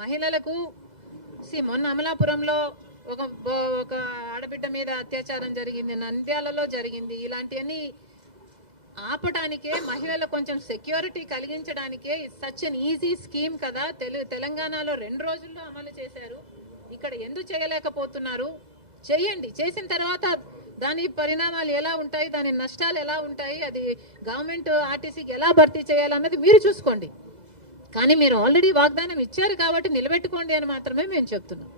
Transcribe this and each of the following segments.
మహిళలకు మొన్న అమలాపురంలో ఒక ఆడబిడ్డ మీద అత్యాచారం జరిగింది, నంద్యాలలో జరిగింది. ఇలాంటివన్నీ ఆపడానికే, మహిళలకు కొంచెం సెక్యూరిటీ కలిగించడానికే సచ్ అన్ ఈజీ స్కీమ్ కదా. తెలంగాణలో 2 రోజుల్లో అమలు చేశారు. ఇక్కడ ఎందుకు చేయలేకపోతున్నారు? చేయండి. చేసిన తర్వాత దాని పరిణామాలు ఎలా ఉంటాయి, దాని నష్టాలు ఎలా ఉంటాయి, అది గవర్నమెంట్ ఆర్టీసీకి ఎలా భర్తీ చేయాలన్నది మీరు చూసుకోండి. కానీ మీరు ఆల్రెడీ వాగ్దానం ఇచ్చారు కాబట్టి నిలబెట్టుకోండి అని మాత్రమే మేము చెప్తున్నాం.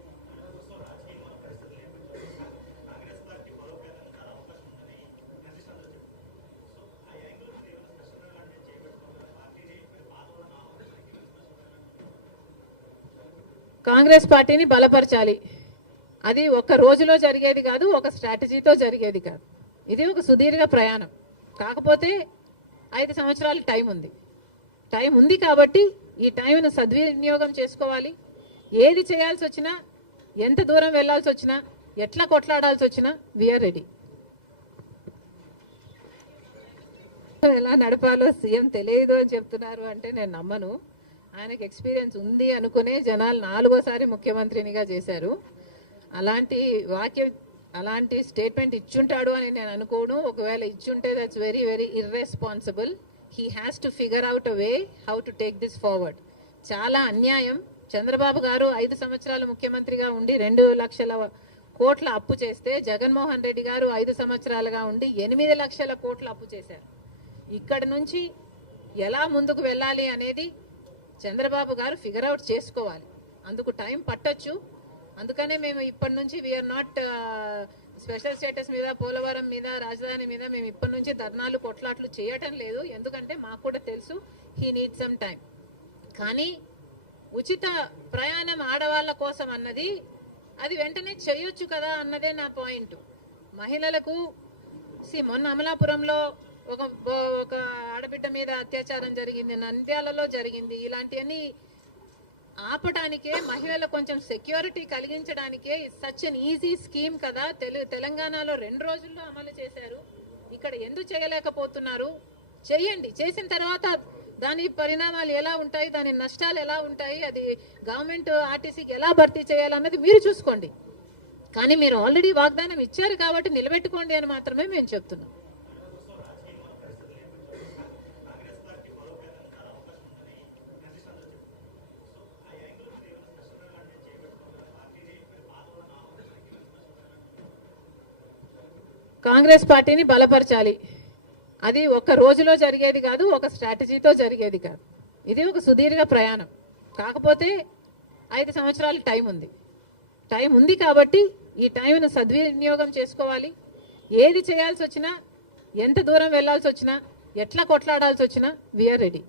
కాంగ్రెస్ పార్టీని బలపరచాలి. అది ఒక్క రోజులో జరిగేది కాదు, ఒక స్ట్రాటజీతో జరిగేది కాదు. ఇది ఒక సుదీర్ఘ ప్రయాణం. కాకపోతే 5 సంవత్సరాల టైం ఉంది కాబట్టి ఈ టైంను సద్వినియోగం చేసుకోవాలి. ఏది చేయాల్సి వచ్చినా, ఎంత దూరం వెళ్లాల్సి వచ్చినా, ఎట్లా కొట్లాడాల్సి వచ్చినా వీఆర్ రెడీ. ఎలా నడపాలో సీఎం తెలియదు అని చెప్తున్నారు అంటే నేను నమ్మను. ఆయనకు ఎక్స్పీరియన్స్ ఉంది అనుకునే జనాలు 4వ సారి ముఖ్యమంత్రినిగా చేశారు. అలాంటి స్టేట్మెంట్ ఇచ్చుంటాడు అని నేను అనుకోను. ఒకవేళ ఇచ్చుంటే that's very very irresponsible. He has to figure out a way how to take this forward. చాలా అన్యాయం. చంద్రబాబు గారు 5 సంవత్సరాలు ముఖ్యమంత్రిగా ఉండి 2 లక్షల కోట్ల అప్పు చేస్తే, జగన్మోహన్ రెడ్డి గారు 5 సంవత్సరాలుగా ఉండి 8 లక్షల కోట్ల అప్పు చేశారు. ఇక్కడి నుంచి ఎలా ముందుకు వెళ్ళాలి అనేది చంద్రబాబు గారు ఫిగర్ అవుట్ చేసుకోవాలి. అందుకు టైం పట్టొచ్చు. అందుకనే మేము ఇప్పటి నుంచి వీఆర్ నాట్ స్పెషల్ స్టేటస్ మీద, పోలవరం మీద, రాజధాని మీద మేము ఇప్పటి నుంచి ధర్నాలు, కొట్లాట్లు చేయటం లేదు. ఎందుకంటే మాకు కూడా తెలుసు హీ నీడ్ సమ్ టైం. కానీ ఉచిత ప్రయాణం ఆడవాళ్ళ కోసం అన్నది అది వెంటనే చేయొచ్చు కదా అన్నదే నా పాయింట్. మహిళలకు మొన్న అమలాపురంలో ఒక ఆడబిడ్డ మీద అత్యాచారం జరిగింది, నంద్యాలలో జరిగింది. ఇలాంటివన్నీ ఆపడానికే, మహిళలకు కొంచెం సెక్యూరిటీ కలిగించడానికే సచ్ అన్ ఈజీ స్కీమ్ కదా. తెలంగాణలో 2 రోజుల్లో అమలు చేశారు. ఇక్కడ ఎందుకు చేయలేకపోతున్నారు? చేయండి. చేసిన తర్వాత దాని పరిణామాలు ఎలా ఉంటాయి, దాని నష్టాలు ఎలా ఉంటాయి, అది గవర్నమెంట్ ఆర్టీసీకి ఎలా భర్తీ చేయాలన్నది మీరు చూసుకోండి. కానీ మీరు ఆల్రెడీ వాగ్దానం ఇచ్చారు కాబట్టి నిలబెట్టుకోండి అని మాత్రమే మేము చెప్తున్నాం. కాంగ్రెస్ పార్టీని బలపరచాలి. అది ఒక్క రోజులో జరిగేది కాదు, ఒక స్ట్రాటజీతో జరిగేది కాదు. ఇది ఒక సుదీర్ఘ ప్రయాణం. కాకపోతే 5 సంవత్సరాల టైం ఉంది కాబట్టి ఈ టైంను సద్వినియోగం చేసుకోవాలి. ఏది చేయాల్సి వచ్చినా, ఎంత దూరం వెళ్లాల్సి వచ్చినా, ఎట్లా కొట్లాడాల్సి వచ్చినా వీఆర్ రెడీ.